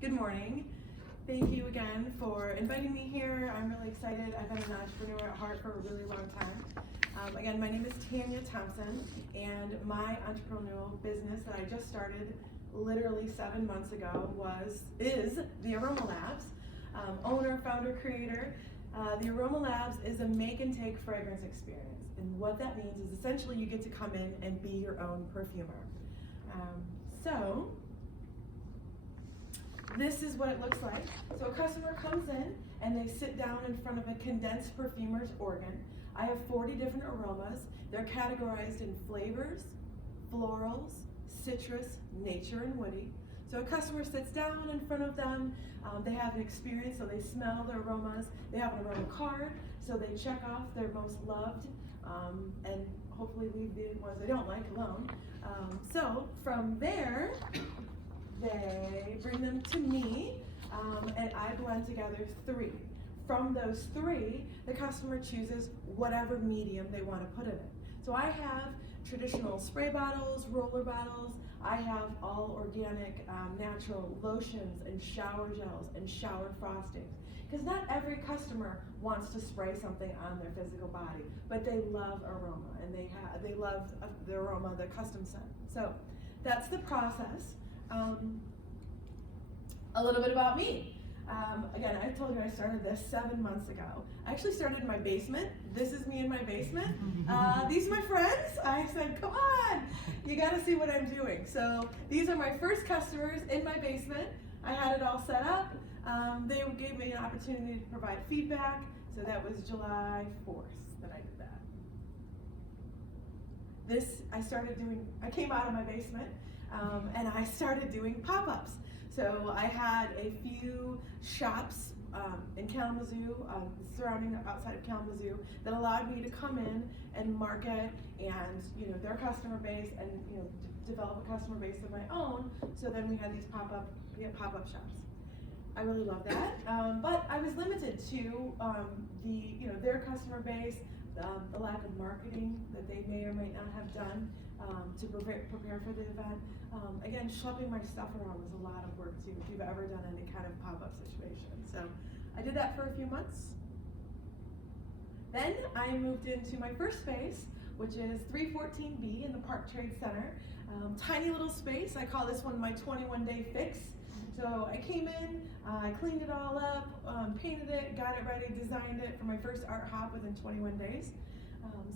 Good morning. Thank you again for inviting me here. I'm really excited. I've been an entrepreneur at heart for a really long time. Again, my name is Tanya Thompson, and my entrepreneurial business that I just started literally 7 months ago is the Aroma Labs. Owner, founder, creator. The Aroma Labs is a make and take fragrance experience, and what that means is essentially you get to come in and be your own perfumer. So this is what it looks like. So a customer comes in and they sit down in front of a Condensed Perfumer's organ. I have 40 different aromas. They're categorized in flavors, florals, citrus, nature, and woody. So a customer sits down in front of them. They have an experience, so they smell the aromas. They have an aroma card, so they check off their most loved and hopefully leave the ones they don't like alone. So from there, they bring them to me, and I blend together 3. From those 3, the customer chooses whatever medium they want to put in it. So I have traditional spray bottles, roller bottles. I have all organic, natural lotions and shower gels and shower frostings. Because not every customer wants to spray something on their physical body, but they love aroma, and they love the aroma, the custom scent. So that's the process. A little bit about me. Again, I told you I started this 7 months ago. I actually started in my basement. This is me in my basement. These are my friends. I said, come on, you gotta see what I'm doing. So these are my first customers in my basement. I had it all set up. They gave me an opportunity to provide feedback. So that was July 4th that I did that. I came out of my basement and I started doing pop-ups. So I had a few shops in Kalamazoo, surrounding outside of Kalamazoo, that allowed me to come in and market and their customer base and develop a customer base of my own. So then we had these pop-up shops. I really love that, but I was limited to their customer base, the lack of marketing that they may or may not have done to prepare for the event. Again, schlepping my stuff around was a lot of work too, if you've ever done any kind of pop-up situation. So I did that for a few months. Then I moved into my first space, which is 314B in the Park Trade Center. Tiny little space. I call this one my 21-day fix. So I came in, I cleaned it all up, painted it, got it ready, designed it for my first art hop within 21 days.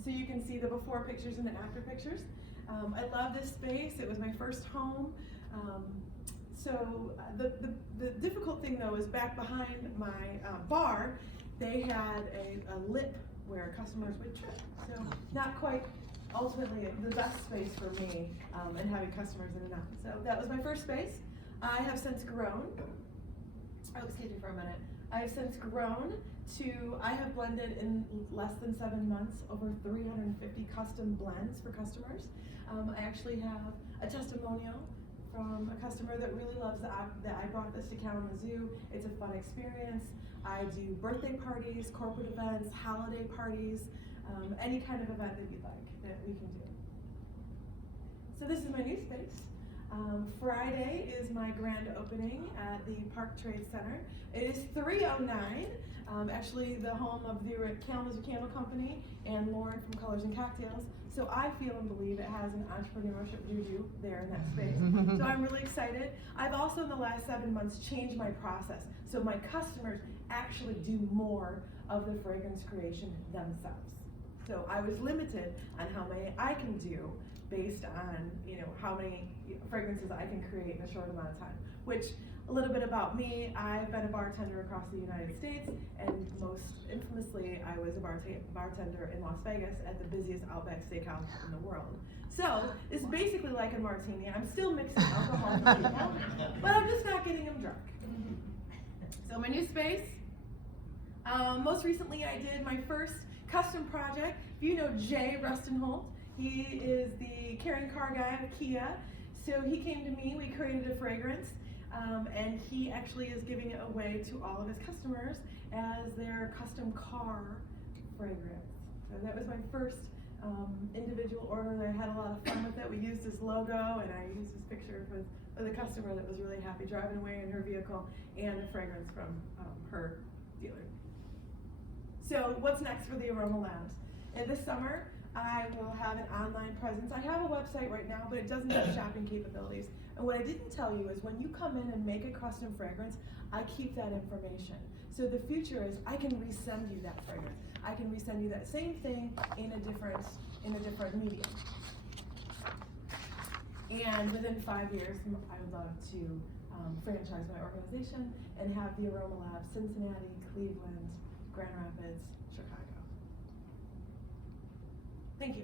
So you can see the before pictures and the after pictures. I love this space. It was my first home. So the difficult thing though is back behind my bar, they had a lip where customers would trip. So not quite ultimately the best space for me and having customers in and out. So that was my first space. I have since grown. Oh, excuse me for a minute. I have since grown to, I have blended in less than 7 months over 350 custom blends for customers. I actually have a testimonial from a customer that really loves that I brought this to Kalamazoo. It's a fun experience. I do birthday parties, corporate events, holiday parties, any kind of event that you'd like that we can do. So this is my new space. Friday is my grand opening at the Park Trade Center. It is 309, actually the home of the Kalamazoo Candle Company and Lauren from Colors and Cocktails. So I feel and believe it has an entrepreneurship juju there in that space. So I'm really excited. I've also in the last 7 months changed my process. So my customers actually do more of the fragrance creation themselves. So I was limited on how many I can do based on how many fragrances I can create in a short amount of time. Which, a little bit about me, I've been a bartender across the United States, and most infamously, I was a bartender in Las Vegas at the busiest Outback Steakhouse in the world. So it's basically like a martini. I'm still mixing alcohol for people, but I'm just not getting them drunk. So my new space. Most recently, I did my first custom project. If you know Jay Rustenholt, he is the Karen car guy with Kia. So he came to me, we created a fragrance, and he actually is giving it away to all of his customers as their custom car fragrance. So that was my first individual order, and I had a lot of fun with it. We used his logo, and I used his picture with with a customer that was really happy driving away in her vehicle and a fragrance from her dealer. So what's next for the Aroma Labs? And this summer, I will have an online presence. I have a website right now, but it doesn't have shopping capabilities. And what I didn't tell you is when you come in and make a custom fragrance, I keep that information. So the future is I can resend you that fragrance. I can resend you that same thing in a different medium. And within 5 years, I would love to franchise my organization and have the Aroma Lab Cincinnati, Cleveland, Grand Rapids, Chicago. Thank you.